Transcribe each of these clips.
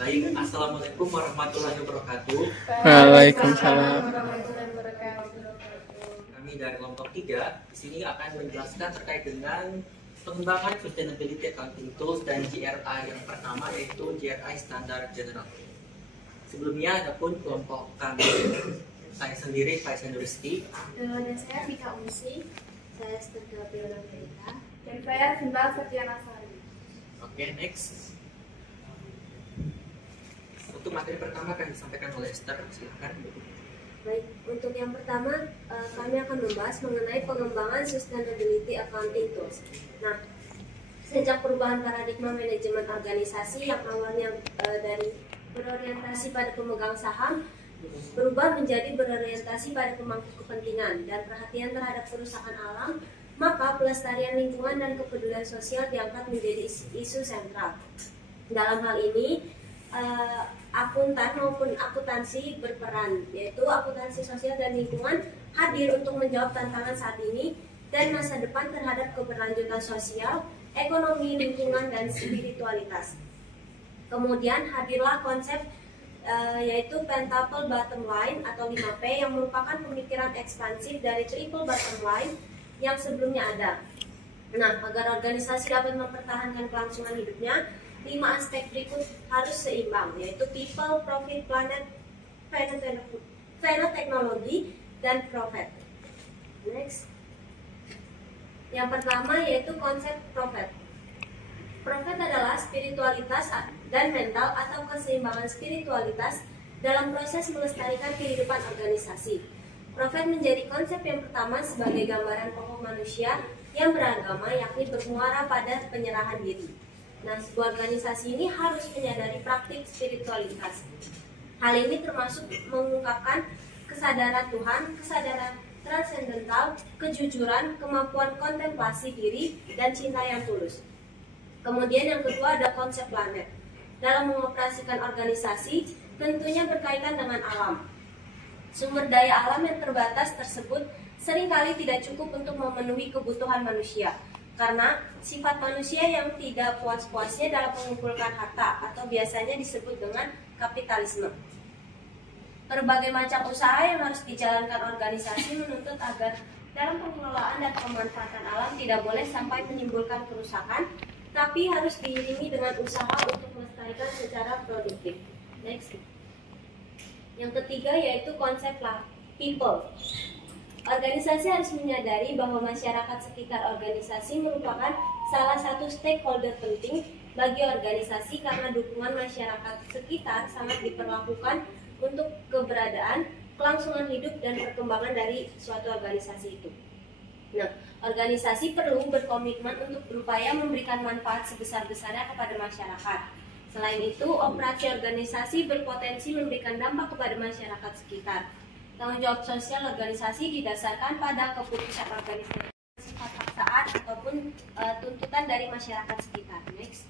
Baik, Assalamualaikum warahmatullahi wabarakatuh. Waalaikumsalam. Kami dari kelompok 3 di sini akan menjelaskan terkait dengan pengembangan Sustainability Accounting Tools dan GRI yang pertama, yaitu GRI Standar General. Sebelumnya ada pun kelompok kami, saya sendiri Faisal Nuristi, Dan saya Mika Unsi, saya Setega Piona Berita, dan saya Sinta Setiana Sari. Oke, next. Untuk materi pertama akan disampaikan oleh Esther, silakan. Baik, untuk yang pertama kami akan membahas mengenai pengembangan Sustainability Accounting Tools. Nah, sejak perubahan paradigma manajemen organisasi yang awalnya dari berorientasi pada pemegang saham, berubah menjadi berorientasi pada pemangku kepentingan dan perhatian terhadap kerusakan alam, maka pelestarian lingkungan dan kepedulian sosial diangkat menjadi isu sentral. Dalam hal ini, akuntan maupun akuntansi berperan, yaitu akuntansi sosial dan lingkungan hadir untuk menjawab tantangan saat ini dan masa depan terhadap keberlanjutan sosial, ekonomi, lingkungan, dan spiritualitas. Kemudian hadirlah konsep yaitu Pentable Bottom Line atau 5P yang merupakan pemikiran ekspansif dari Triple Bottom Line yang sebelumnya ada. Nah, agar organisasi dapat mempertahankan kelangsungan hidupnya, 5 aspek berikut harus seimbang, yaitu people, profit, planet, teknologi, dan profit. Next. Yang pertama yaitu konsep profit. Profit adalah spiritualitas dan mental atau keseimbangan spiritualitas dalam proses melestarikan kehidupan organisasi. Profit menjadi konsep yang pertama sebagai gambaran pokok manusia yang beragama, yakni bermuara pada penyerahan diri. Nah, sebuah organisasi ini harus menyadari praktik spiritualitas. Hal ini termasuk mengungkapkan kesadaran Tuhan, kesadaran transendental, kejujuran, kemampuan kontemplasi diri, dan cinta yang tulus. Kemudian yang kedua ada konsep planet. Dalam mengoperasikan organisasi, tentunya berkaitan dengan alam. Sumber daya alam yang terbatas tersebut seringkali tidak cukup untuk memenuhi kebutuhan manusia. Karena sifat manusia yang tidak puas-puasnya dalam mengumpulkan harta atau biasanya disebut dengan kapitalisme. Berbagai macam usaha yang harus dijalankan organisasi menuntut agar dalam pengelolaan dan pemanfaatan alam tidak boleh sampai menimbulkan kerusakan, tapi harus diiringi dengan usaha untuk melestarikan secara produktif. Next. Yang ketiga yaitu konsep people. Organisasi harus menyadari bahwa masyarakat sekitar organisasi merupakan salah satu stakeholder penting bagi organisasi karena dukungan masyarakat sekitar sangat diperlakukan untuk keberadaan, kelangsungan hidup, dan perkembangan dari suatu organisasi itu. Nah, organisasi perlu berkomitmen untuk berupaya memberikan manfaat sebesar-besarnya kepada masyarakat. Selain itu, operasi organisasi berpotensi memberikan dampak kepada masyarakat sekitar. Tanggung jawab sosial organisasi didasarkan pada keputusan organisasi, sifat paksaan ataupun tuntutan dari masyarakat sekitar. Next.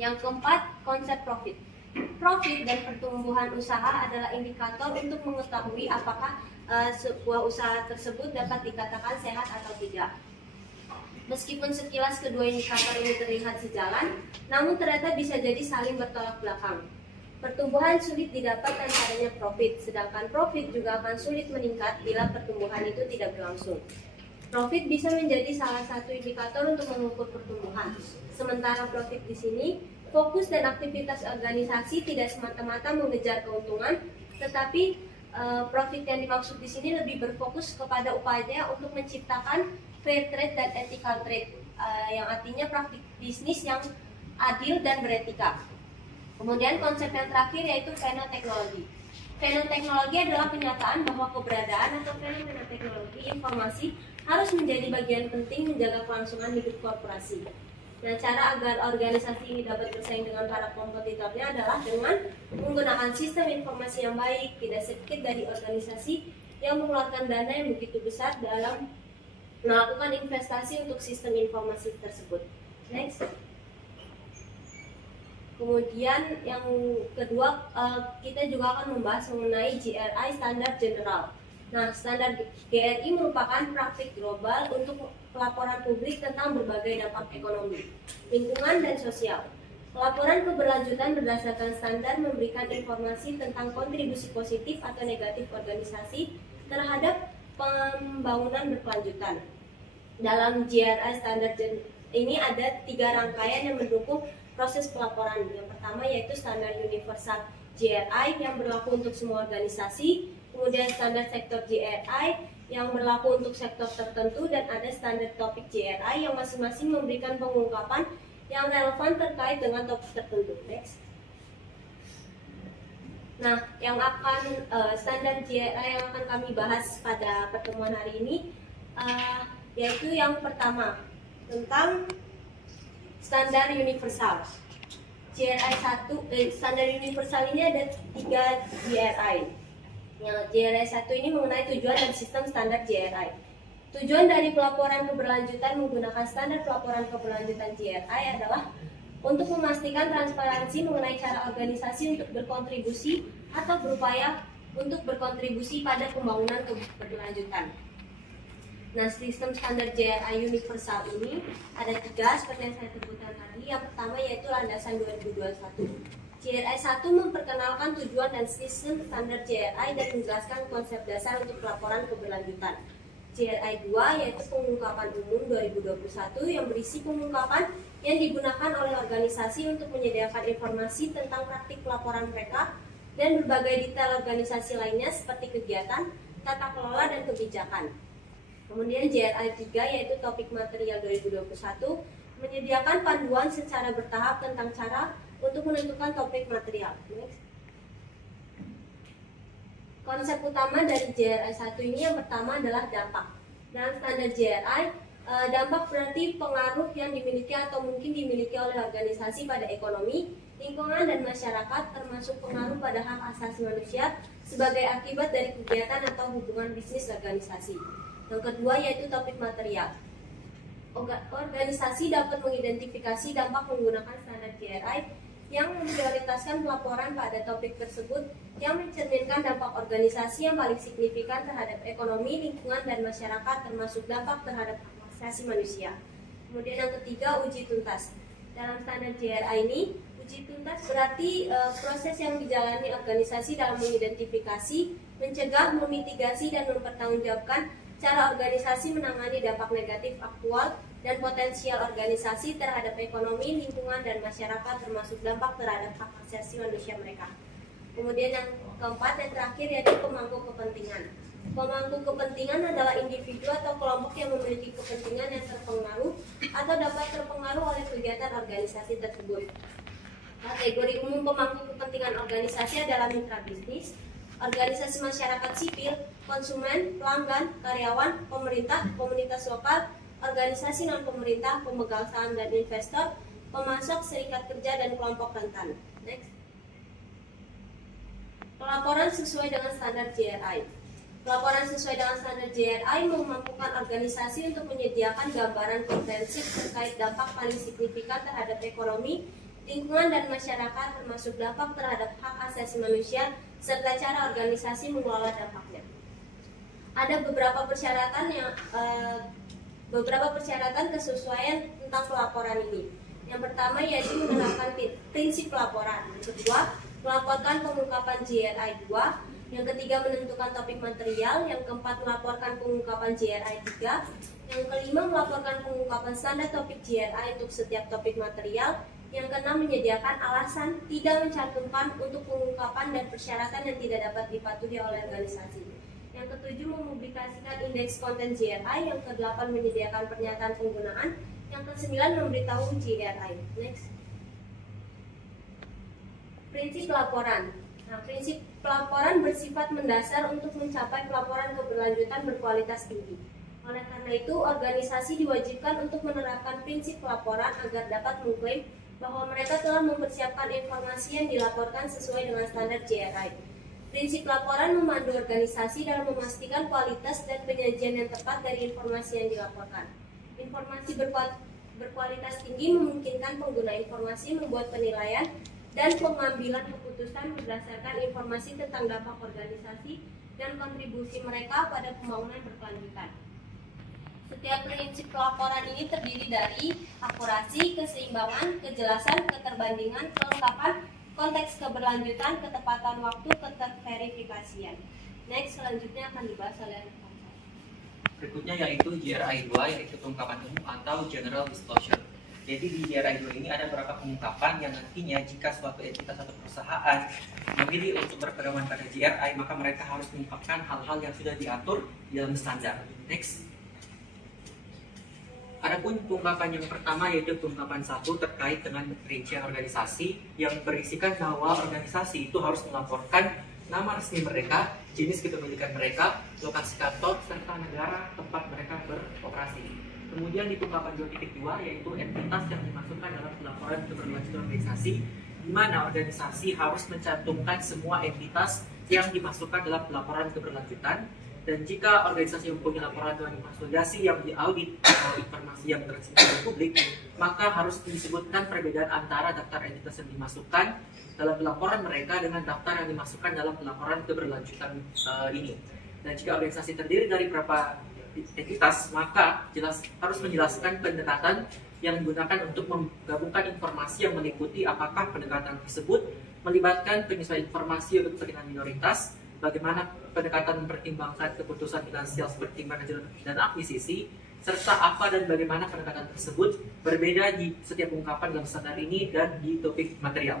Yang keempat, konsep profit. Profit dan pertumbuhan usaha adalah indikator untuk mengetahui apakah sebuah usaha tersebut dapat dikatakan sehat atau tidak. Meskipun sekilas kedua indikator ini terlihat sejalan, namun ternyata bisa jadi saling bertolak belakang. Pertumbuhan sulit didapat tanpa adanya profit, sedangkan profit juga akan sulit meningkat bila pertumbuhan itu tidak berlangsung. Profit bisa menjadi salah satu indikator untuk mengukur pertumbuhan. Sementara profit di sini, fokus dan aktivitas organisasi tidak semata-mata mengejar keuntungan, tetapi profit yang dimaksud di sini lebih berfokus kepada upaya untuk menciptakan fair trade dan ethical trade, yang artinya praktik bisnis yang adil dan beretika. Kemudian konsep yang terakhir yaitu fenoteknologi. Fenoteknologi adalah kenyataan bahwa keberadaan atau fenomena teknologi informasi harus menjadi bagian penting menjaga kelangsungan hidup korporasi. Nah, cara agar organisasi ini dapat bersaing dengan para kompetitornya adalah dengan menggunakan sistem informasi yang baik. Tidak sedikit dari organisasi yang mengeluarkan dana yang begitu besar dalam melakukan investasi untuk sistem informasi tersebut. Next. Kemudian yang kedua, kita juga akan membahas mengenai GRI Standar General. Nah, standar GRI merupakan praktik global untuk pelaporan publik tentang berbagai dampak ekonomi, lingkungan, dan sosial. Laporan keberlanjutan berdasarkan standar memberikan informasi tentang kontribusi positif atau negatif organisasi terhadap pembangunan berkelanjutan. Dalam GRI standar ini ada 3 rangkaian yang mendukung proses pelaporan. Yang pertama yaitu standar universal GRI yang berlaku untuk semua organisasi, kemudian standar sektor GRI yang berlaku untuk sektor tertentu, dan ada standar topik GRI yang masing-masing memberikan pengungkapan yang relevan terkait dengan topik tertentu. Next. Nah, yang akan standar GRI yang akan kami bahas pada pertemuan hari ini yaitu yang pertama tentang standar universal. GRI 1 standar universal ini ada 3 GRI. Yang GRI 1 ini mengenai tujuan dan sistem standar GRI. Tujuan dari pelaporan keberlanjutan menggunakan standar pelaporan keberlanjutan GRI adalah untuk memastikan transparansi mengenai cara organisasi untuk berkontribusi atau berupaya untuk berkontribusi pada pembangunan keberlanjutan. Nah, sistem standar GRI universal ini ada 3 seperti yang saya sebutkan tadi. Yang pertama yaitu landasan 2021. GRI 1 memperkenalkan tujuan dan sistem standar GRI dan menjelaskan konsep dasar untuk pelaporan keberlanjutan. GRI 2 yaitu pengungkapan umum 2021 yang berisi pengungkapan yang digunakan oleh organisasi untuk menyediakan informasi tentang praktik pelaporan mereka dan berbagai detail organisasi lainnya seperti kegiatan, tata kelola, dan kebijakan. Kemudian GRI 3 yaitu topik material 2021 menyediakan panduan secara bertahap tentang cara untuk menentukan topik material. Next. Konsep utama dari GRI 1 ini yang pertama adalah dampak. Dalam standar GRI, dampak berarti pengaruh yang dimiliki atau mungkin dimiliki oleh organisasi pada ekonomi, lingkungan, dan masyarakat, termasuk pengaruh pada hak asasi manusia sebagai akibat dari kegiatan atau hubungan bisnis organisasi. Yang kedua yaitu topik material. Organisasi dapat mengidentifikasi dampak menggunakan standar GRI yang memprioritaskan pelaporan pada topik tersebut yang mencerminkan dampak organisasi yang paling signifikan terhadap ekonomi, lingkungan, dan masyarakat, termasuk dampak terhadap hak asasi manusia. Kemudian yang ketiga, uji tuntas. Dalam standar GRI ini, uji tuntas berarti proses yang dijalani organisasi dalam mengidentifikasi, mencegah, memitigasi, dan mempertanggungjawabkan cara organisasi menangani dampak negatif aktual dan potensial organisasi terhadap ekonomi, lingkungan, dan masyarakat, termasuk dampak terhadap hak asasi manusia mereka. Kemudian yang keempat dan terakhir yaitu pemangku kepentingan. Pemangku kepentingan adalah individu atau kelompok yang memiliki kepentingan yang terpengaruh atau dapat terpengaruh oleh kegiatan organisasi tersebut. Kategori umum pemangku kepentingan organisasi adalah mitra bisnis, organisasi masyarakat sipil, konsumen, pelanggan, karyawan, pemerintah, komunitas lokal, organisasi non-pemerintah, pemegang saham dan investor, pemasok, serikat kerja, dan kelompok rentan. Next. Pelaporan sesuai dengan standar GRI. Pelaporan sesuai dengan standar GRI memampukan organisasi untuk menyediakan gambaran komprehensif terkait dampak paling signifikan terhadap ekonomi, lingkungan, dan masyarakat, termasuk dampak terhadap hak asasi manusia, serta cara organisasi mengelola dampaknya. Ada beberapa persyaratan kesesuaian tentang pelaporan ini. Yang pertama yaitu menerapkan prinsip pelaporan. Yang kedua, melaporkan pengungkapan GRI 2. Yang ketiga, menentukan topik material. Yang keempat, melaporkan pengungkapan GRI 3. Yang kelima, melaporkan pengungkapan standar topik GRI untuk setiap topik material. Yang keenam, menyediakan alasan tidak mencantumkan untuk pengungkapan dan persyaratan yang tidak dapat dipatuhi oleh organisasi. Yang ketujuh, mempublikasikan indeks konten GRI. Yang kedelapan, menyediakan pernyataan penggunaan. Yang kesembilan, memberitahu GRI. Next. Prinsip pelaporan. Nah, prinsip pelaporan bersifat mendasar untuk mencapai pelaporan keberlanjutan berkualitas tinggi. Oleh karena itu, organisasi diwajibkan untuk menerapkan prinsip pelaporan agar dapat mengklaim bahwa mereka telah mempersiapkan informasi yang dilaporkan sesuai dengan standar GRI. Prinsip laporan memandu organisasi dalam memastikan kualitas dan penyajian yang tepat dari informasi yang dilaporkan. Informasi berkualitas tinggi memungkinkan pengguna informasi membuat penilaian dan pengambilan keputusan berdasarkan informasi tentang dampak organisasi dan kontribusi mereka pada pembangunan berkelanjutan. Setiap prinsip pelaporan ini terdiri dari akurasi, keseimbangan, kejelasan, keterbandingan, kelengkapan, konteks keberlanjutan, ketepatan waktu, keterverifikasian. Next, selanjutnya akan dibahas oleh rekan saya. Berikutnya yaitu GRI 2, yaitu pengungkapan umum atau General Disclosure. Jadi di GRI 2 ini ada beberapa pengungkapan yang nantinya jika suatu entitas atau perusahaan memilih untuk berpedoman pada GRI, maka mereka harus mengungkapkan hal-hal yang sudah diatur di dalam standar. Next. Adapun pengungkapan yang pertama yaitu pengungkapan 1 terkait dengan rincian organisasi yang berisikan bahwa organisasi itu harus melaporkan nama resmi mereka, jenis kepemilikan mereka, lokasi kantor, serta negara tempat mereka beroperasi. Kemudian di pengungkapan 2.2 yaitu entitas yang dimasukkan dalam pelaporan keberlanjutan organisasi, di mana organisasi harus mencantumkan semua entitas yang dimasukkan dalam pelaporan keberlanjutan. Dan jika organisasi mempunyai laporan dengan konsolidasi yang diaudit atau informasi yang tersedia di publik, maka harus disebutkan perbedaan antara daftar entitas yang dimasukkan dalam pelaporan mereka dengan daftar yang dimasukkan dalam pelaporan keberlanjutan ini. Dan jika organisasi terdiri dari beberapa entitas, maka harus menjelaskan pendekatan yang digunakan untuk menggabungkan informasi yang meliputi apakah pendekatan tersebut melibatkan penyesuaian informasi untuk kepentingan minoritas, bagaimana pendekatan mempertimbangkan keputusan finansial seperti manajemen dan akuisisi, serta apa dan bagaimana pendekatan tersebut berbeda di setiap ungkapan dalam standar ini dan di topik material.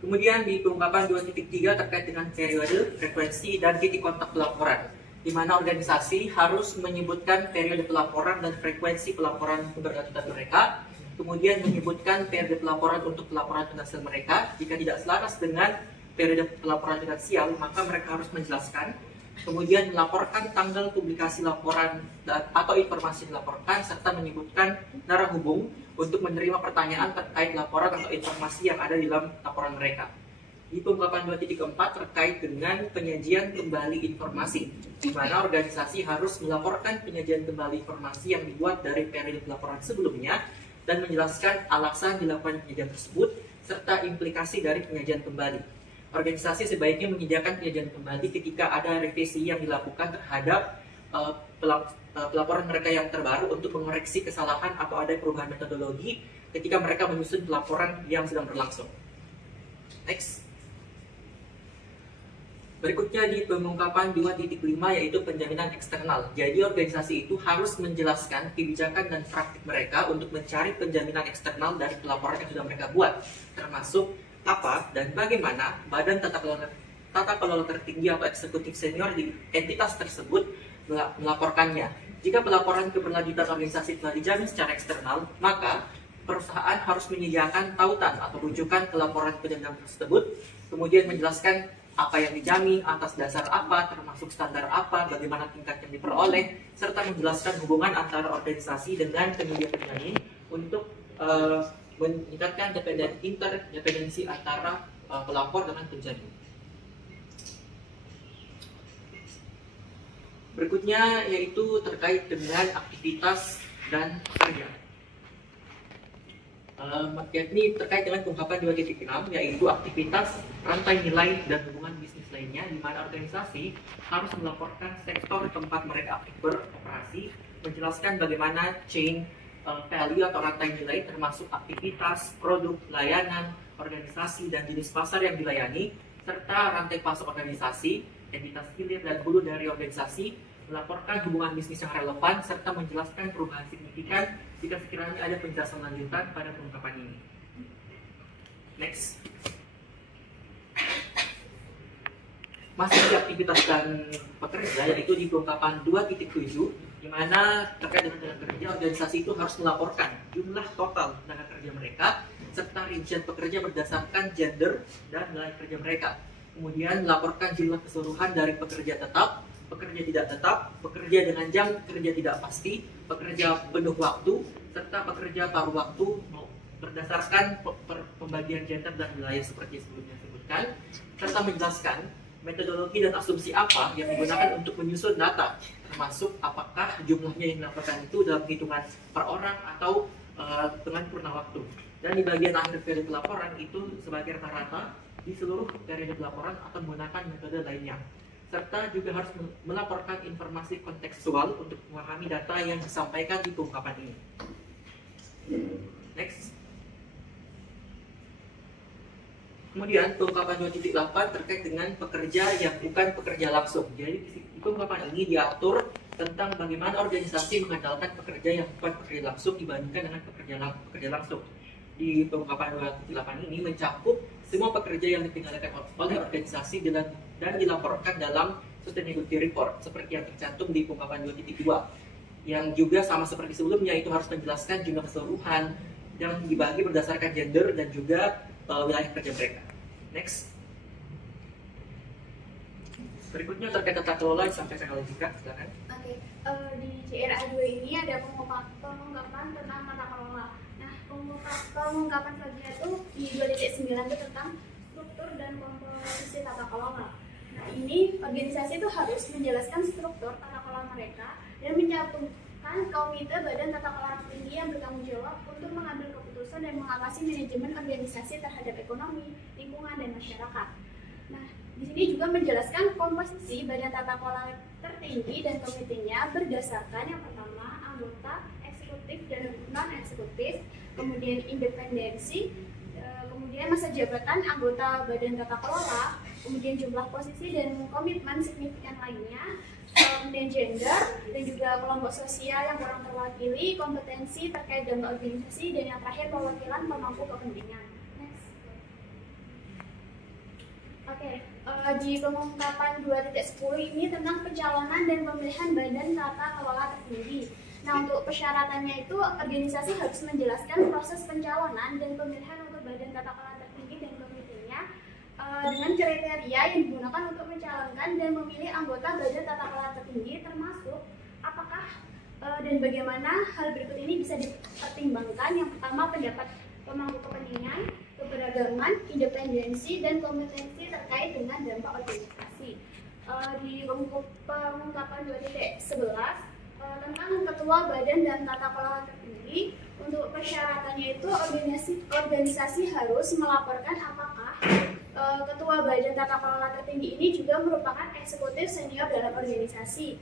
Kemudian di pengungkapan 2.3 terkait dengan periode, frekuensi, dan titik kontak pelaporan, di mana organisasi harus menyebutkan periode pelaporan dan frekuensi pelaporan keberlanjutan mereka, kemudian menyebutkan periode pelaporan untuk pelaporan finansial mereka. Jika tidak selaras dengan periode pelaporan finansial, maka mereka harus menjelaskan, kemudian melaporkan tanggal publikasi laporan atau informasi dilaporkan, serta menyebutkan narah hubung untuk menerima pertanyaan terkait laporan atau informasi yang ada di dalam laporan mereka. Di pengungkapan 2.4 terkait dengan penyajian kembali informasi, di mana organisasi harus melaporkan penyajian kembali informasi yang dibuat dari periode pelaporan sebelumnya dan menjelaskan alasan dilakukan penyajian tersebut serta implikasi dari penyajian kembali. Organisasi sebaiknya menyediakan penyajian kembali ketika ada revisi yang dilakukan terhadap pelaporan mereka yang terbaru untuk mengoreksi kesalahan atau ada perubahan metodologi ketika mereka menyusun pelaporan yang sedang berlangsung. Next. Berikutnya di pengungkapan 2.5 yaitu penjaminan eksternal. Jadi organisasi itu harus menjelaskan kebijakan dan praktik mereka untuk mencari penjaminan eksternal dari pelaporan yang sudah mereka buat, termasuk apa dan bagaimana badan tata kelola tertinggi atau eksekutif senior di entitas tersebut melaporkannya. Jika pelaporan keberlanjutan organisasi telah dijamin secara eksternal, maka perusahaan harus menyediakan tautan atau rujukan ke laporan penjaminan tersebut, kemudian menjelaskan apa yang dijamin, atas dasar apa, termasuk standar apa, bagaimana tingkat yang diperoleh, serta menjelaskan hubungan antara organisasi dengan penyedia penjamin untuk meningkatkan interdependensi antara pelapor dengan penjamin. Berikutnya yaitu terkait dengan aktivitas dan pekerja. Yakni terkait dengan pengungkapan 2.6 yaitu aktivitas, rantai nilai, dan hubungan bisnis lainnya, di mana organisasi harus melaporkan sektor tempat mereka aktif beroperasi, menjelaskan bagaimana chain value atau rantai nilai termasuk aktivitas, produk, layanan, organisasi, dan jenis pasar yang dilayani, serta rantai pasok organisasi, entitas hilir dan hulu dari organisasi, melaporkan hubungan bisnis yang relevan, serta menjelaskan perubahan signifikan jika sekiranya ada penjelasan lanjutan pada pengungkapan ini. Next. Masih di aktivitas dan pekerja, yaitu di pengungkapan 2.7, di mana terkait dengan tenaga kerja, organisasi itu harus melaporkan jumlah total tenaga kerja mereka serta rincian pekerja berdasarkan gender dan nilai kerja mereka. Kemudian melaporkan jumlah keseluruhan dari pekerja tetap, pekerja tidak tetap, pekerja dengan jam kerja tidak pasti, pekerja penuh waktu, serta pekerja paruh waktu berdasarkan pembagian gender dan wilayah seperti sebelumnya sebutkan, serta menjelaskan metodologi dan asumsi apa yang digunakan untuk menyusun data, termasuk apakah jumlahnya yang dilaporkan itu dalam hitungan per orang atau dengan purna waktu. Dan di bagian akhir periode pelaporan itu sebagai rata-rata di seluruh periode pelaporan atau menggunakan metode lainnya. serta juga harus melaporkan informasi kontekstual untuk memahami data yang disampaikan di pengungkapan ini. Next. Kemudian pengungkapan 2.8 terkait dengan pekerja yang bukan pekerja langsung. Jadi di pengungkapan ini diatur tentang bagaimana organisasi mengandalkan pekerja yang bukan pekerja langsung dibandingkan dengan pekerja langsung. Di pengungkapan 2.8 ini mencakup semua pekerja yang ditinggalkan oleh organisasi dan dilaporkan dalam Sustainability Report seperti yang tercantum di pengungkapan 2.2, yang juga sama seperti sebelumnya, itu harus menjelaskan jumlah keseluruhan yang dibagi berdasarkan gender dan juga wilayah kerja mereka. Next. Berikutnya terkait tata kelola disampaikan oleh Jika, silakan. Oke, di JRA 2 ini ada pengungkapan tentang tata kelola. Nah, pengungkapan selanjutnya itu di 2.9 itu tentang struktur dan komposisi tata kelola. Nah, ini organisasi itu harus menjelaskan struktur tata kelola mereka dan mencantumkan komite badan tata kelola tertinggi yang bertanggung jawab untuk mengambil keputusan dan mengawasi manajemen organisasi terhadap ekonomi, lingkungan, dan masyarakat. Nah, di sini juga menjelaskan komposisi badan tata kelola tertinggi dan komitenya berdasarkan yang pertama anggota eksekutif dan non eksekutif, kemudian independensi, kemudian masa jabatan anggota badan tata kelola, kemudian jumlah posisi dan komitmen signifikan lainnya, kemudian gender dan juga kelompok sosial yang kurang terwakili, kompetensi terkait dampak organisasi, dan yang terakhir perwakilan pemangku kepentingan. Next. Oke, di pengungkapan 2.10 ini tentang pencalonan dan pemilihan badan tata kelola tertinggi. Nah, untuk persyaratannya itu organisasi harus menjelaskan proses pencalonan dan pemilihan untuk badan tata kelola tertinggi dan komitenya dengan kriteria yang digunakan untuk mencalonkan dan memilih anggota badan tata kelola tertinggi, termasuk apakah dan bagaimana hal berikut ini bisa dipertimbangkan. Yang pertama, pendapat pemangku kepentingan, keberagaman, independensi, dan kompetensi terkait dengan dampak organisasi. Di pengungkapan 2.11 tentang ketua badan dan tata kelola tertinggi, untuk persyaratannya itu organisasi harus melaporkan apakah ketua badan tata kelola tertinggi ini juga merupakan eksekutif senior dalam organisasi.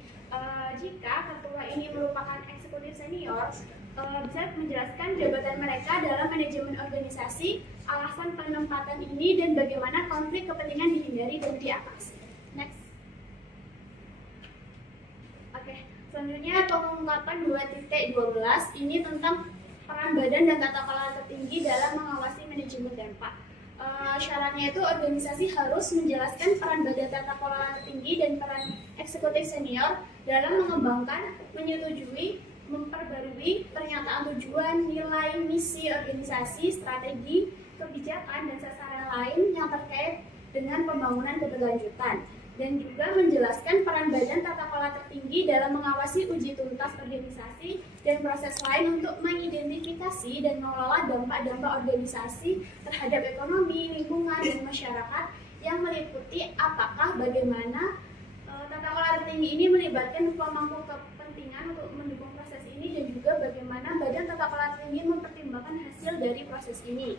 Jika ketua ini merupakan eksekutif senior, bisa menjelaskan jabatan mereka dalam manajemen organisasi, alasan penempatan ini, dan bagaimana konflik kepentingan dihindari dan diatasi. Next. Oke, selanjutnya pengungkapan 2.12 ini tentang peran badan dan tata kelola tertinggi dalam mengawasi manajemen dampak. Syaratnya itu organisasi harus menjelaskan peran badan tata kelola tertinggi dan peran eksekutif senior dalam mengembangkan, menyetujui, memperbarui pernyataan tujuan, nilai, misi organisasi, strategi, kebijakan, dan sasaran lain yang terkait dengan pembangunan keberlanjutan, dan juga menjelaskan peran badan tata kelola tertinggi dalam mengawasi uji tuntas organisasi dan proses lain untuk mengidentifikasi dan mengelola dampak-dampak organisasi terhadap ekonomi, lingkungan, dan masyarakat, yang meliputi apakah bagaimana tata kelola tertinggi ini melibatkan pemangku kepentingan untuk mendukung proses ini, dan juga bagaimana badan tata kelola tertinggi mempertimbangkan hasil dari proses ini.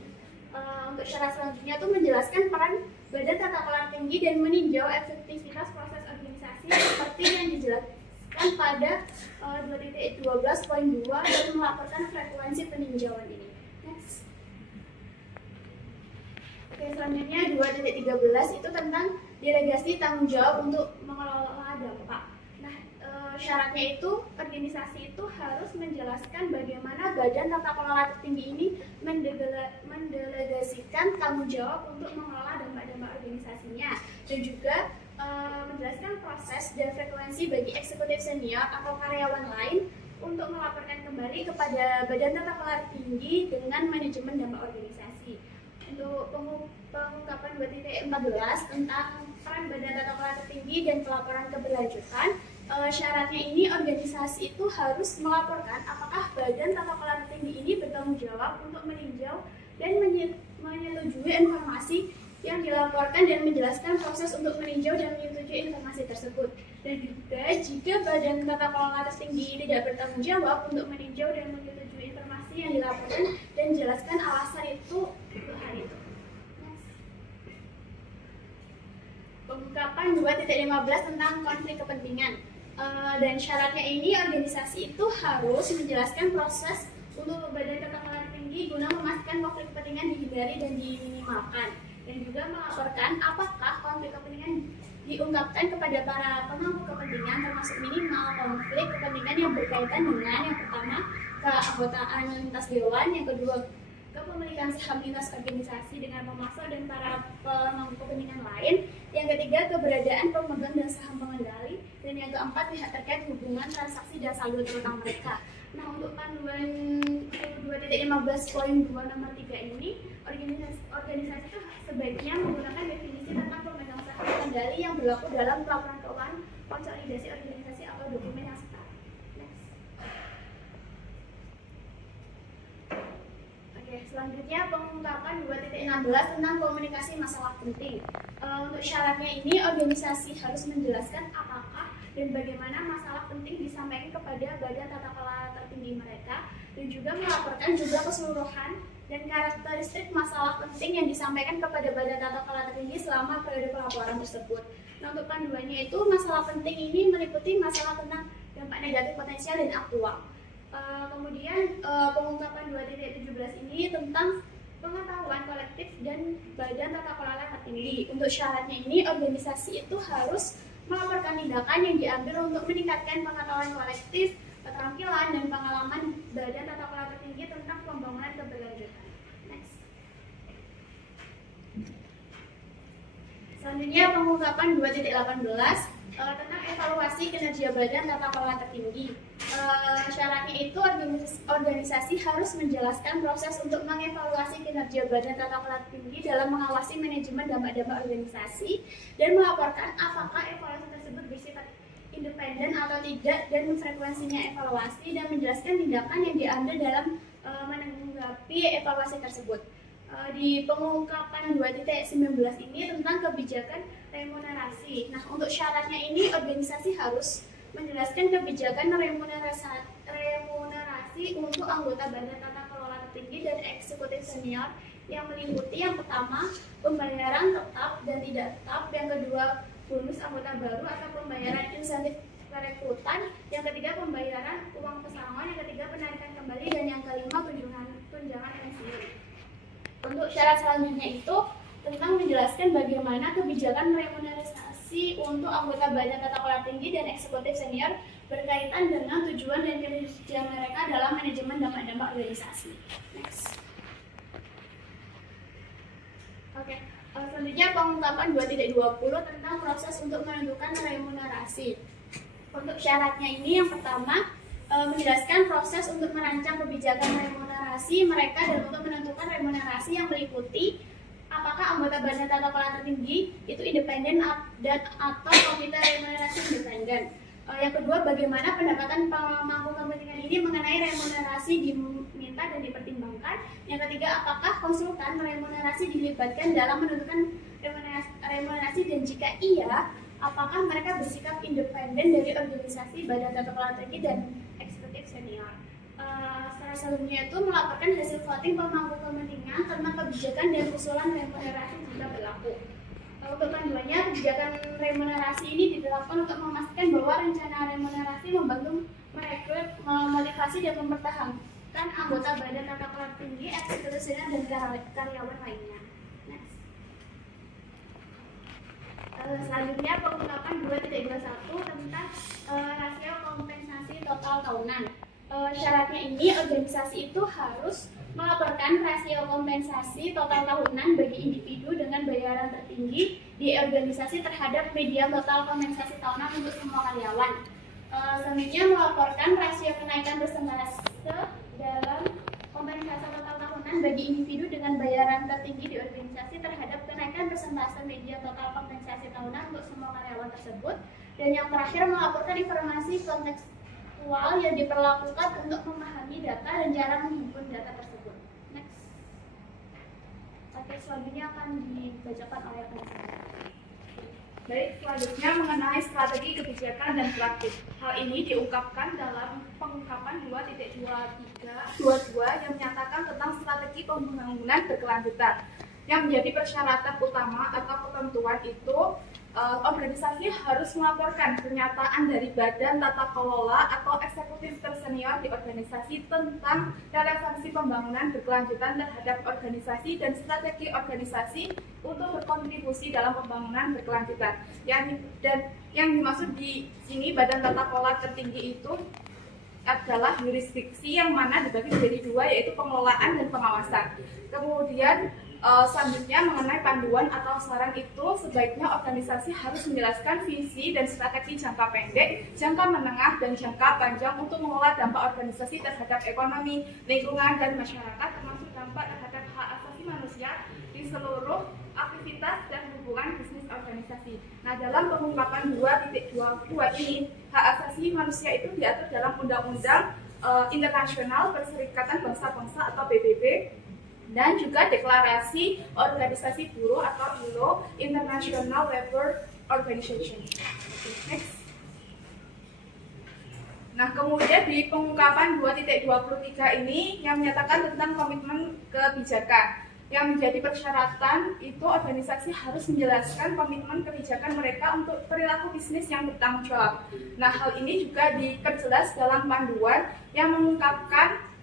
Untuk syarat selanjutnya itu menjelaskan peran badan tata kelola tinggi dan meninjau efektivitas proses organisasi seperti yang dijelaskan pada 2.12.2 dan melaporkan frekuensi peninjauan ini. Next. Oke, selanjutnya 2.13 itu tentang delegasi tanggung jawab untuk mengelola dampak. Nah, syaratnya itu organisasi itu harus menjelaskan bagaimana badan tata kelola tertinggi ini mendelegasikan tanggung jawab untuk mengelola dampak-dampak organisasinya, dan juga menjelaskan proses dan frekuensi bagi eksekutif senior atau karyawan lain untuk melaporkan kembali kepada badan tata kelola tinggi dengan manajemen dampak organisasi. Untuk pengungkapan 2.14 tentang peran badan tata kelola tertinggi dan pelaporan keberlanjutan, syaratnya ini organisasi itu harus melaporkan apakah badan tata kelola tertinggi ini bertanggung jawab untuk meninjau dan menyetujui informasi yang dilaporkan dan menjelaskan proses untuk meninjau dan menyetujui informasi tersebut. Dan juga jika badan tata kelola tertinggi tidak bertanggung jawab untuk meninjau dan menyetujui informasi yang dilaporkan dan jelaskan alasan itu untuk hal itu. Pengungkapan pengungkapan 2.15 tentang konflik kepentingan. Dan syaratnya ini organisasi itu harus menjelaskan proses untuk badan tata kelola tinggi guna memastikan konflik kepentingan dihindari dan diminimalkan, dan juga melaporkan apakah konflik kepentingan diungkapkan kepada para pemangku kepentingan, termasuk minimal konflik kepentingan yang berkaitan dengan yang pertama keanggotaan lintas dewan, yang kedua kepemilikan saham lintas organisasi dengan pemasok dan para pemangku kepentingan lain, yang ketiga keberadaan pemegang dan saham pengendali, dan yang keempat pihak terkait hubungan transaksi dan saldo terutang mereka. Nah, untuk panduan 2.15.2 nomor 3 ini, organisasi itu sebaiknya menggunakan definisi tentang pemegang saham pengendali yang berlaku dalam pelaporan keuangan konsolidasi organisasi atau dokumen yang setara. Selanjutnya pengungkapan 2.16 tentang komunikasi masalah penting. Untuk syaratnya ini, organisasi harus menjelaskan apakah dan bagaimana masalah penting disampaikan kepada badan tata kelola tertinggi mereka, dan juga melaporkan juga keseluruhan dan karakteristik masalah penting yang disampaikan kepada badan tata kelola tertinggi selama periode pelaporan tersebut. Nah, untuk panduannya itu, masalah penting ini meliputi masalah tentang dampak negatif potensial dan aktual. Kemudian pengungkapan 2.17 ini tentang pengetahuan kolektif dan badan tata kelola tertinggi. Untuk syaratnya ini, organisasi itu harus melaporkan tindakan yang diambil untuk meningkatkan pengetahuan kolektif, keterampilan, dan pengalaman badan tata kelola tertinggi tentang pembangunan keberlanjutan. Next. Selanjutnya pengungkapan 2.18 tentang evaluasi kinerja badan tata kelola tertinggi. Syaratnya itu, organisasi harus menjelaskan proses untuk mengevaluasi kinerja badan tata kelola tertinggi dalam mengawasi manajemen dampak-dampak organisasi, dan melaporkan apakah evaluasi tersebut bersifat independen atau tidak, dan frekuensinya evaluasi, dan menjelaskan tindakan yang diambil dalam menanggapi evaluasi tersebut. Di pengungkapan 2.19 ini tentang kebijakan remunerasi. Nah, untuk syaratnya ini, organisasi harus menjelaskan kebijakan remunerasi untuk anggota badan tata kelola tertinggi dan eksekutif senior yang meliputi yang pertama pembayaran tetap dan tidak tetap, yang kedua bonus anggota baru atau pembayaran insentif perekrutan, yang ketiga pembayaran uang pesangon, yang ketiga penarikan kembali, dan yang kelima tunjangan pensiun. Untuk syarat selanjutnya itu tentang menjelaskan bagaimana kebijakan remunerasi untuk anggota badan tata kelola tinggi dan eksekutif senior berkaitan dengan tujuan dan kinerja mereka dalam manajemen dampak-dampak organisasi. Next. Oke. Selanjutnya pengungkapan 2.20 tentang proses untuk menentukan remunerasi. Untuk syaratnya ini, yang pertama menjelaskan proses untuk merancang kebijakan remunerasi mereka dan untuk menentukan remunerasi yang meliputi apakah anggota badan tata kelola tertinggi itu independen dan atau komite remunerasi independen. Yang kedua, bagaimana pendapatan pemangku kepentingan ini mengenai remunerasi diminta dan dipertimbangkan. Yang ketiga, apakah konsultan remunerasi dilibatkan dalam menentukan remunerasi, dan jika iya, apakah mereka bersikap independen dari organisasi badan tata kelola tertinggi dan eksekutif senior. Selanjutnya itu melaporkan hasil voting pemangku kepentingan tentang kebijakan dan usulan remunerasi jika berlaku. Untuk panduannya, kebijakan remunerasi ini diterapkan untuk memastikan bahwa rencana remunerasi membantu merekrut, memotivasi, dan mempertahankan anggota badan tata kelola tinggi, eksekutif senior, dan karyawan lainnya. Next. Selanjutnya pengungkapan 2.21 tentang rasio kompensasi total tahunan. Syaratnya ini, organisasi itu harus melaporkan rasio kompensasi total tahunan bagi individu dengan bayaran tertinggi di organisasi terhadap median total kompensasi tahunan untuk semua karyawan. Selanjutnya melaporkan rasio kenaikan persentase dalam kompensasi total tahunan bagi individu dengan bayaran tertinggi di organisasi terhadap kenaikan persentase median total kompensasi tahunan untuk semua karyawan tersebut. Dan yang terakhir, melaporkan informasi kontekstual yang diperlakukan untuk memahami data dan cara menghimpun data tersebut. Next. Oke, selanjutnya akan dibacakan oleh penasihat. Baik, selanjutnya mengenai strategi kebijakan dan praktik. Hal ini diungkapkan dalam pengungkapan 2.2322 yang menyatakan tentang strategi pembangunan berkelanjutan. Yang menjadi persyaratan utama atau ketentuan itu organisasi harus melaporkan pernyataan dari badan tata kelola atau eksekutif tersenior di organisasi tentang relevansi pembangunan berkelanjutan terhadap organisasi dan strategi organisasi untuk berkontribusi dalam pembangunan berkelanjutan. Yang dimaksud di sini badan tata kelola tertinggi itu adalah yurisdiksi yang mana dibagi menjadi dua, yaitu pengelolaan dan pengawasan. Kemudian selanjutnya mengenai panduan atau saran itu, sebaiknya organisasi harus menjelaskan visi dan strategi jangka pendek, jangka menengah, dan jangka panjang untuk mengelola dampak organisasi terhadap ekonomi, lingkungan, dan masyarakat, termasuk dampak terhadap hak asasi manusia di seluruh aktivitas dan hubungan bisnis organisasi. Nah, dalam pengungkapan 2.22 ini, hak asasi manusia itu diatur dalam Undang-Undang Internasional Perserikatan Bangsa-Bangsa atau PBB, dan juga deklarasi organisasi buruh atau ILO, International Labour Organization. Next. Nah, kemudian di pengungkapan 2.23 ini yang menyatakan tentang komitmen kebijakan. Yang menjadi persyaratan itu organisasi harus menjelaskan komitmen kebijakan mereka untuk perilaku bisnis yang bertanggung jawab. Nah, hal ini juga diperjelas dalam panduan yang mengungkapkan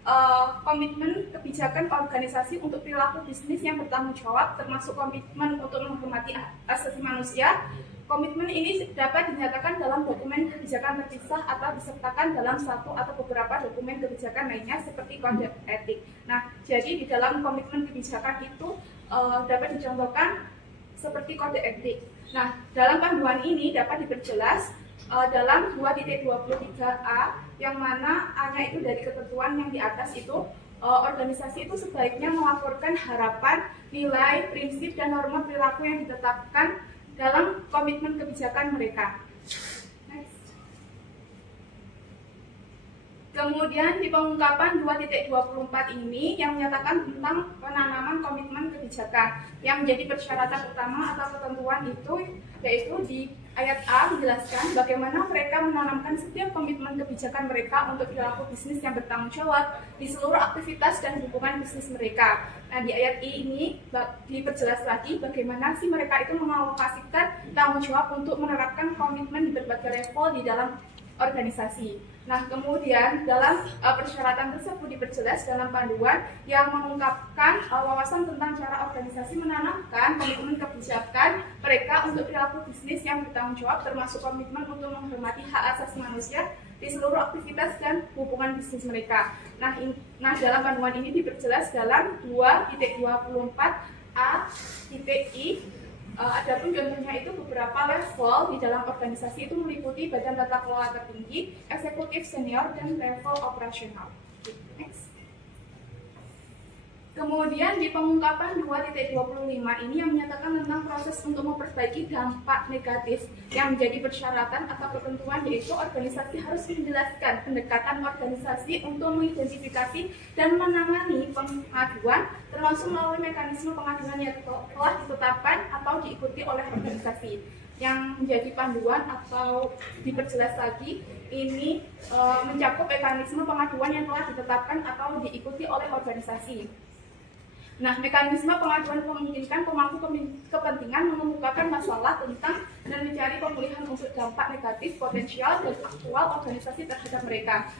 komitmen kebijakan organisasi untuk perilaku bisnis yang bertanggung jawab, termasuk komitmen untuk menghormati asasi manusia. Komitmen ini dapat dinyatakan dalam dokumen kebijakan terpisah atau disertakan dalam satu atau beberapa dokumen kebijakan lainnya seperti kode etik. Nah, jadi di dalam komitmen kebijakan itu dapat dicontohkan seperti kode etik. Nah, dalam panduan ini dapat diperjelas dalam 2.23a yang mana A-nya itu dari ketentuan yang di atas itu, organisasi itu sebaiknya melaporkan harapan, nilai, prinsip, dan norma perilaku yang ditetapkan dalam komitmen kebijakan mereka. Next. Kemudian di pengungkapan 2.24 ini yang menyatakan tentang penanaman komitmen kebijakan yang menjadi persyaratan utama atau ketentuan itu, yaitu di ayat A menjelaskan bagaimana mereka menanamkan setiap komitmen kebijakan mereka untuk perilaku bisnis yang bertanggung jawab di seluruh aktivitas dan hubungan bisnis mereka. Nah, di ayat I ini diperjelas lagi bagaimana sih mereka itu mengalokasikan tanggung jawab untuk menerapkan komitmen di berbagai level di dalam organisasi. Nah, kemudian dalam persyaratan tersebut diperjelas dalam panduan yang mengungkapkan wawasan tentang cara organisasi menanamkan komitmen kebijakan mereka untuk perilaku bisnis yang bertanggung jawab, termasuk komitmen untuk menghormati hak asasi manusia di seluruh aktivitas dan hubungan bisnis mereka. Nah, dalam panduan ini diperjelas dalam 2.24a.i. Adapun contohnya itu beberapa level di dalam organisasi itu meliputi badan tata kelola tertinggi, eksekutif senior, dan level operasional. Next. Kemudian di pengungkapan 2.25 ini yang menyatakan tentang proses untuk memperbaiki dampak negatif yang menjadi persyaratan atau ketentuan, yaitu organisasi harus menjelaskan pendekatan organisasi untuk mengidentifikasi dan menangani pengaduan, termasuk melalui mekanisme pengaduan yang telah ditetapkan atau diikuti oleh organisasi. Yang menjadi panduan atau diperjelas lagi ini mencakup mekanisme pengaduan yang telah ditetapkan atau diikuti oleh organisasi. Nah, mekanisme pengaduan memungkinkan pemangku kepentingan mengemukakan masalah tentang dan mencari pemulihan untuk dampak negatif potensial dan aktual organisasi terhadap mereka.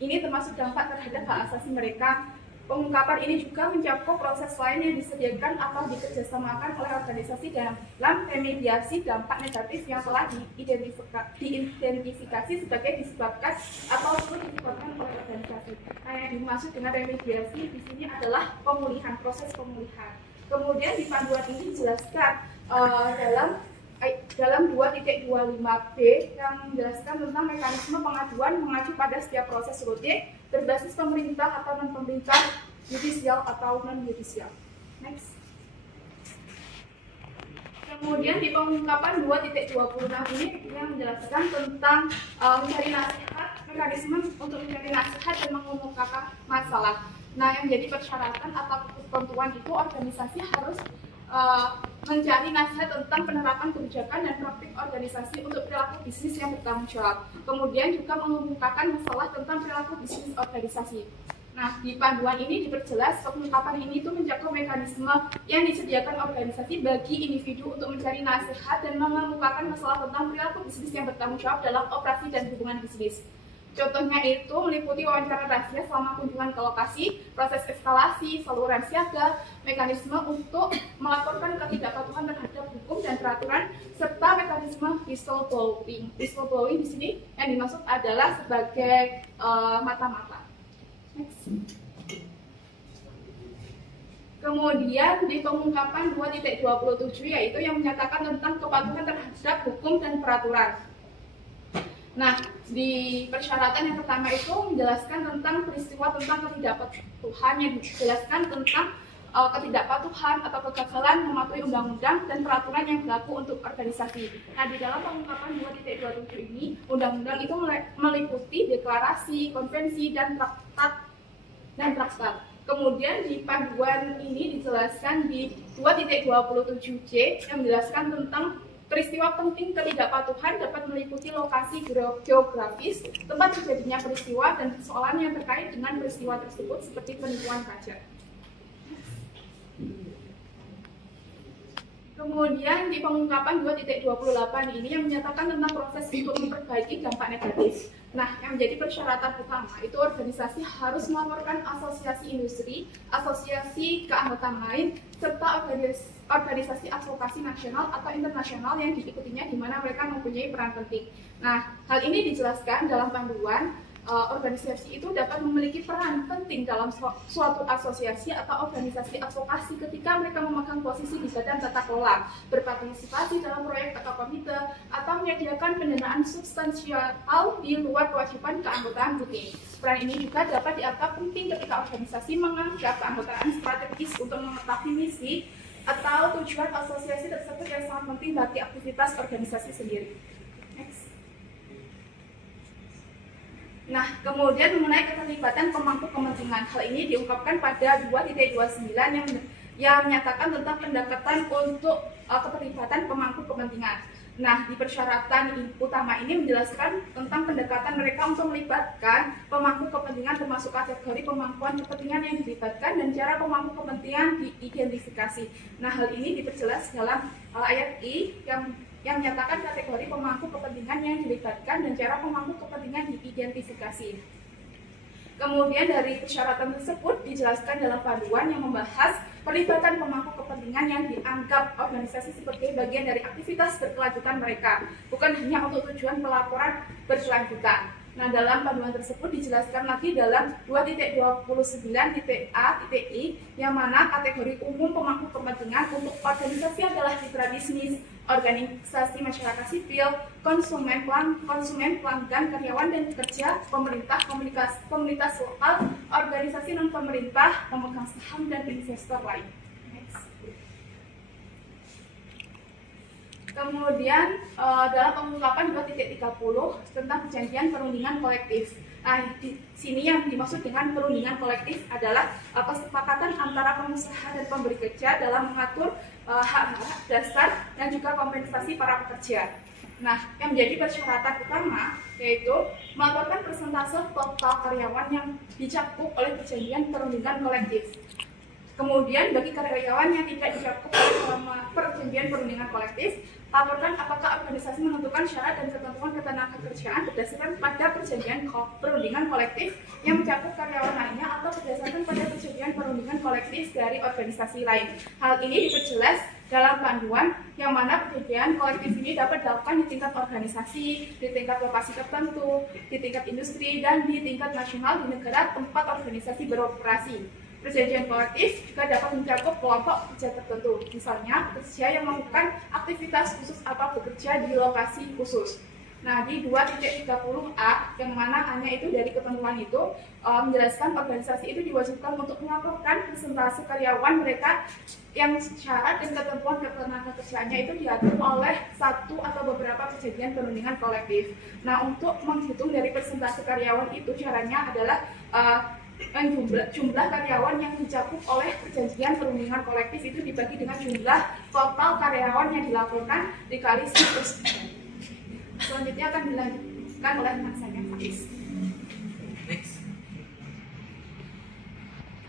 Ini termasuk dampak terhadap hak asasi mereka. Pengungkapan ini juga mencakup proses lain yang disediakan atau dikerjasamakan oleh organisasi dalam remediasi dampak negatif yang telah diidentifikasi sebagai disebabkan atau disebabkan oleh organisasi. Nah, yang dimaksud dengan remediasi di sini adalah pemulihan, proses pemulihan. Kemudian di panduan ini dijelaskan dalam 2.25b yang menjelaskan tentang mekanisme pengaduan mengacu pada setiap proses rutin berbasis pemerintah atau non-pemerintah, yudisial atau non-yudisial. Next. Kemudian di pengungkapan 2.26 ini yang menjelaskan tentang mencari nasihat, mekanisme untuk mencari nasihat dan mengemukakan masalah. Nah, yang menjadi persyaratan atau ketentuan itu organisasi harus mencari nasihat tentang penerapan kebijakan dan praktik organisasi untuk perilaku bisnis yang bertanggung jawab. Kemudian juga mengemukakan masalah tentang perilaku bisnis organisasi. Nah, di panduan ini diperjelas pengungkapan ini itu mencakup mekanisme yang disediakan organisasi bagi individu untuk mencari nasihat dan mengemukakan masalah tentang perilaku bisnis yang bertanggung jawab dalam operasi dan hubungan bisnis. Contohnya itu meliputi wawancara rahasia selama kunjungan ke lokasi, proses eskalasi, saluran siaga, mekanisme untuk melaporkan ketidakpatuhan terhadap hukum dan peraturan, serta mekanisme whistleblowing. Whistleblowing di sini yang dimaksud adalah sebagai mata-mata. Next. Kemudian di pengungkapan 2.27 yaitu yang menyatakan tentang kepatuhan terhadap hukum dan peraturan. Nah, di persyaratan yang pertama itu menjelaskan tentang peristiwa tentang ketidakpatuhan yang dijelaskan tentang ketidakpatuhan atau kegagalan mematuhi undang-undang dan peraturan yang berlaku untuk organisasi. Nah, di dalam pengungkapan 2.27 ini, undang-undang itu meliputi deklarasi, konvensi, dan traktat. Kemudian di panduan ini dijelaskan di 2.27C yang menjelaskan tentang peristiwa penting ketidakpatuhan dapat meliputi lokasi geografis, tempat terjadinya peristiwa, dan persoalan yang terkait dengan peristiwa tersebut seperti penipuan pajak. Kemudian di pengungkapan 2.28 ini yang menyatakan tentang proses untuk memperbaiki dampak negatif. Nah, yang menjadi persyaratan utama itu organisasi harus melaporkan asosiasi industri, asosiasi keanggotaan lain, serta organisasi advokasi nasional atau internasional yang diikutinya di mana mereka mempunyai peran penting. Nah, hal ini dijelaskan dalam panduan. Organisasi itu dapat memiliki peran penting dalam suatu asosiasi atau organisasi advokasi ketika mereka memegang posisi di badan tata kelola, berpartisipasi dalam proyek atau komite, atau menyediakan pendanaan substansial di luar kewajiban keanggotaan rutin. Peran ini juga dapat dianggap penting ketika organisasi menganggap keanggotaan strategis untuk mengetahui misi atau tujuan asosiasi tersebut yang sangat penting bagi aktivitas organisasi sendiri. Next. Nah, kemudian mengenai keterlibatan pemangku kepentingan, hal ini diungkapkan pada 2.29 yang menyatakan tentang pendekatan untuk keterlibatan pemangku kepentingan. Nah, di persyaratan utama ini menjelaskan tentang pendekatan mereka untuk melibatkan pemangku kepentingan termasuk kategori pemangkuan kepentingan yang dilibatkan dan cara pemangku kepentingan diidentifikasi. Nah, hal ini diperjelas dalam ayat I yang menyatakan kategori pemangku kepentingan yang dilibatkan dan cara pemangku kepentingan diidentifikasi. Kemudian dari persyaratan tersebut dijelaskan dalam panduan yang membahas pelibatan pemangku kepentingan yang dianggap organisasi sebagai bagian dari aktivitas berkelanjutan mereka, bukan hanya untuk tujuan pelaporan berkelanjutan. Nah, dalam panduan tersebut dijelaskan lagi dalam 2.29.A.I yang mana kategori umum pemangku kepentingan untuk organisasi adalah mitra bisnis, organisasi masyarakat sipil, konsumen, pelanggan, karyawan dan pekerja, pemerintah, komunitas lokal, organisasi non-pemerintah, pemegang saham, dan investor lain. Next. Kemudian dalam pengungkapan 2.30 tentang perjanjian perundingan kolektif. Nah, di sini yang dimaksud dengan perundingan kolektif adalah kesepakatan antara pengusaha dan pemberi kerja dalam mengatur hak-hak dasar dan juga kompensasi para pekerja. Nah, yang menjadi persyaratan utama yaitu melaporkan persentase total karyawan yang dicakup oleh perjanjian perundingan kolektif. Kemudian bagi karyawan yang tidak dicakup oleh perjanjian perundingan kolektif, laporkan apakah organisasi menentukan syarat dan ketentuan ketenagakerjaan berdasarkan pada perjanjian perundingan kolektif yang mencakup karyawan lainnya atau berdasarkan pada perjanjian perundingan kolektif dari organisasi lain. Hal ini diperjelas dalam panduan yang mana perjanjian kolektif ini dapat dilakukan di tingkat organisasi, di tingkat lokasi tertentu, di tingkat industri, dan di tingkat nasional di negara tempat organisasi beroperasi. Perjanjian kolektif juga dapat mencakup kelompok kerja tertentu, misalnya pekerja yang melakukan aktivitas khusus atau bekerja di lokasi khusus. Nah, di 2.30A yang mana hanya itu dari ketentuan itu menjelaskan organisasi itu diwajibkan untuk melaporkan persentase karyawan mereka yang syarat dan ketentuan ketenagakerjaannya itu diatur oleh satu atau beberapa perjanjian perundingan kolektif. Nah, untuk menghitung dari persentase karyawan itu caranya adalah jumlah karyawan yang dicakup oleh perjanjian perundingan kolektif itu dibagi dengan jumlah total karyawan yang dilaporkan dikali 100%. Selanjutnya akan dilanjutkan oleh rekan saya, Faiz. Next.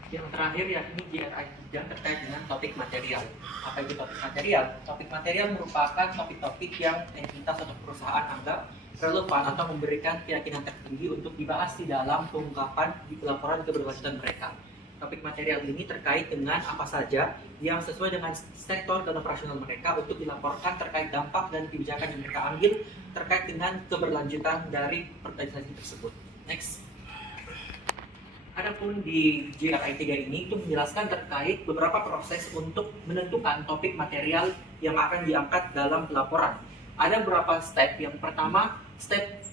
Yang terakhir yakni GRI 3 terkait dengan topik material. Apa itu topik material? Topik material merupakan topik-topik yang entitas atau perusahaan anggap relevan atau memberikan keyakinan tertinggi untuk dibahas di dalam pengungkapan di pelaporan keberlanjutan mereka. Topik material ini terkait dengan apa saja yang sesuai dengan sektor dan operasional mereka untuk dilaporkan terkait dampak dan kebijakan yang mereka ambil terkait dengan keberlanjutan dari organisasi tersebut. Next. Adapun di GRI 3 ini itu menjelaskan terkait beberapa proses untuk menentukan topik material yang akan diangkat dalam pelaporan. Ada beberapa step. Yang pertama, step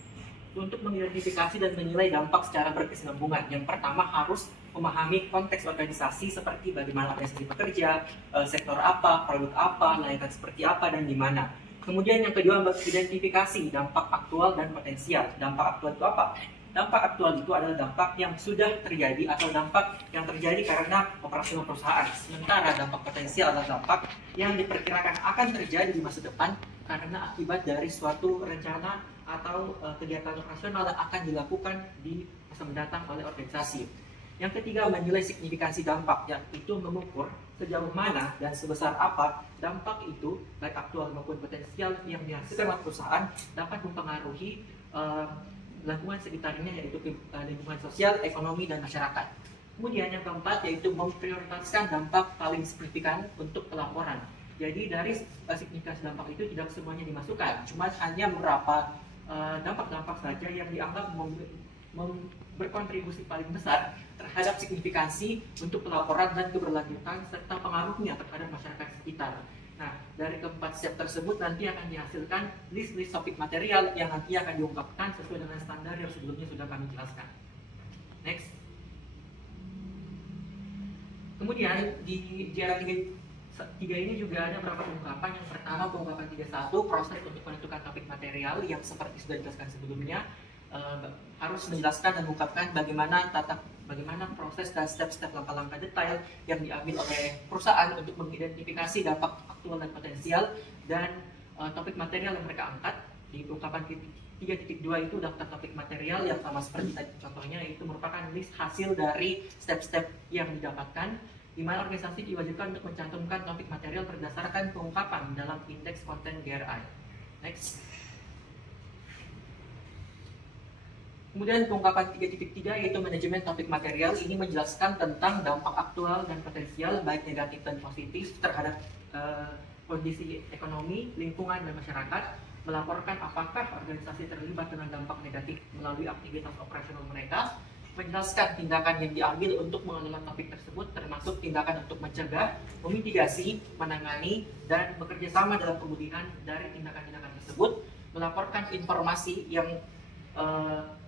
untuk mengidentifikasi dan menilai dampak secara berkesinambungan. Yang pertama harus memahami konteks organisasi seperti bagaimana organisasi bekerja, sektor apa, produk apa, layanan seperti apa, dan di mana. Kemudian yang kedua, identifikasi dampak aktual dan potensial. Dampak aktual itu apa? Dampak aktual itu adalah dampak yang sudah terjadi atau dampak yang terjadi karena operasional perusahaan. Sementara dampak potensial adalah dampak yang diperkirakan akan terjadi di masa depan karena akibat dari suatu rencana atau kegiatan operasional yang akan dilakukan di masa mendatang oleh organisasi. Yang ketiga, menilai signifikansi dampak, yaitu mengukur sejauh mana dan sebesar apa dampak itu, baik aktual maupun potensial yang dihasilkan oleh perusahaan dapat mempengaruhi lingkungan sekitarnya, yaitu lingkungan sosial, ekonomi, dan masyarakat. Kemudian yang keempat yaitu memprioritaskan dampak paling signifikan untuk pelaporan. Jadi dari signifikansi dampak itu tidak semuanya dimasukkan, cuma hanya beberapa dampak-dampak saja yang dianggap berkontribusi paling besar terhadap signifikansi untuk pelaporan dan keberlanjutan serta pengaruhnya terhadap masyarakat sekitar. Nah, dari keempat step tersebut nanti akan dihasilkan list-list topik material yang nanti akan diungkapkan sesuai dengan standar yang sebelumnya sudah kami jelaskan. Next. Kemudian di GRI 3 ini juga ada beberapa pengungkapan. Yang pertama, pengungkapan 31, proses untuk menentukan topik material yang seperti sudah dijelaskan sebelumnya. Harus menjelaskan dan mengungkapkan bagaimana proses dan step-step langkah-langkah detail yang diambil oleh perusahaan untuk mengidentifikasi dampak aktual dan potensial dan topik material yang mereka angkat. Di ungkapan 3.2 itu daftar topik material yang sama seperti tadi contohnya, itu merupakan list hasil dari step-step yang didapatkan, di mana organisasi diwajibkan untuk mencantumkan topik material berdasarkan pengungkapan dalam indeks konten GRI. Next. Kemudian pengungkapan 3.3 yaitu manajemen topik material. Ini menjelaskan tentang dampak aktual dan potensial baik negatif dan positif terhadap kondisi ekonomi, lingkungan, dan masyarakat. Melaporkan apakah organisasi terlibat dengan dampak negatif melalui aktivitas operasional mereka. Menjelaskan tindakan yang diambil untuk mengelola topik tersebut, termasuk tindakan untuk mencegah, memitigasi, menangani, dan bekerja sama dalam pemulihan dari tindakan-tindakan tersebut. Melaporkan informasi yang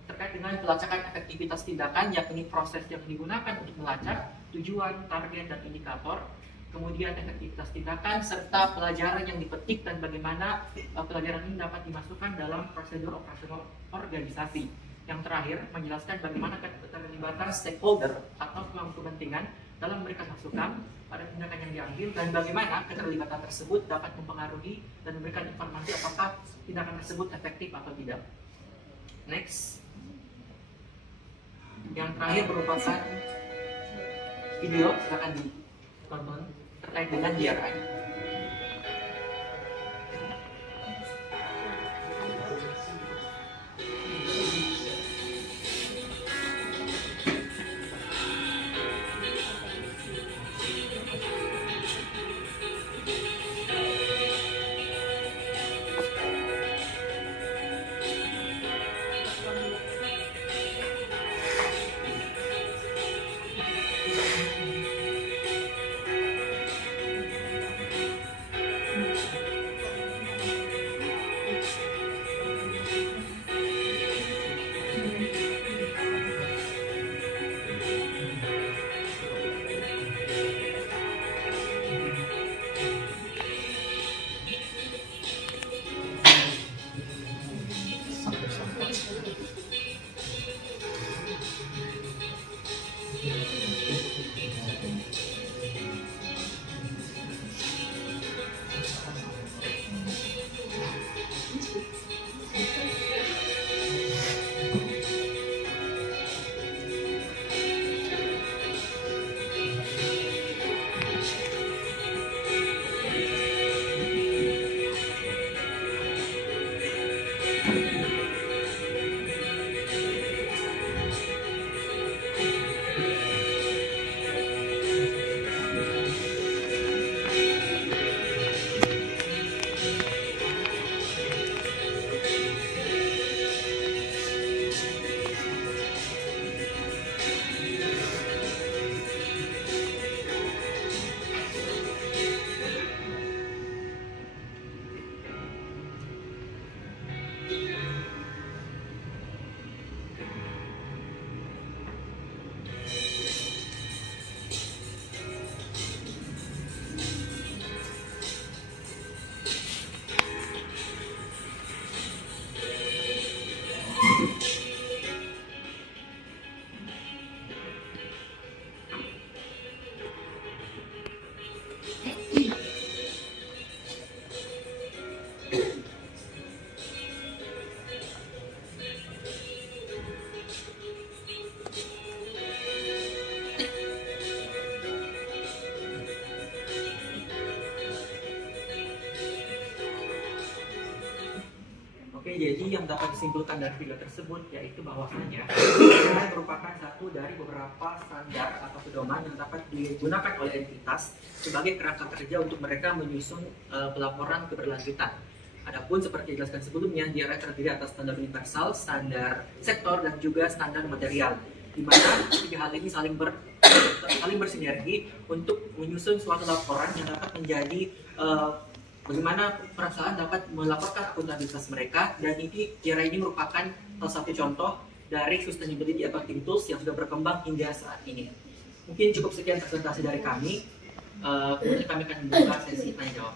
terkait dengan pelacakan efektivitas tindakan, yakni proses yang digunakan untuk melacak, tujuan, target, dan indikator, kemudian efektivitas tindakan, serta pelajaran yang dipetik dan bagaimana pelajaran ini dapat dimasukkan dalam prosedur operasional organisasi. Yang terakhir, menjelaskan bagaimana keterlibatan stakeholder atau pemangku kepentingan dalam memberikan masukan pada tindakan yang diambil dan bagaimana keterlibatan tersebut dapat mempengaruhi dan memberikan informasi apakah tindakan tersebut efektif atau tidak. Next. Yang terakhir merupakan video, silakan ditonton terkait dengan GRI. jadi yang dapat disimpulkan dari video tersebut yaitu bahwasanya GRI merupakan satu dari beberapa standar atau pedoman yang dapat digunakan oleh entitas sebagai kerangka kerja untuk mereka menyusun pelaporan keberlanjutan. Adapun seperti dijelaskan sebelumnya, GRI terdiri atas standar universal, standar sektor, dan juga standar material, di mana tiga hal ini saling bersinergi untuk menyusun suatu laporan yang dapat menjadi bagaimana perusahaan dapat melaporkan akuntabilitas mereka. Dan ini GRI ini merupakan salah satu contoh dari sustainability accounting tools yang sudah berkembang hingga saat ini. Mungkin cukup sekian presentasi dari kami. Kemudian kami akan membuka sesi tanya jawab.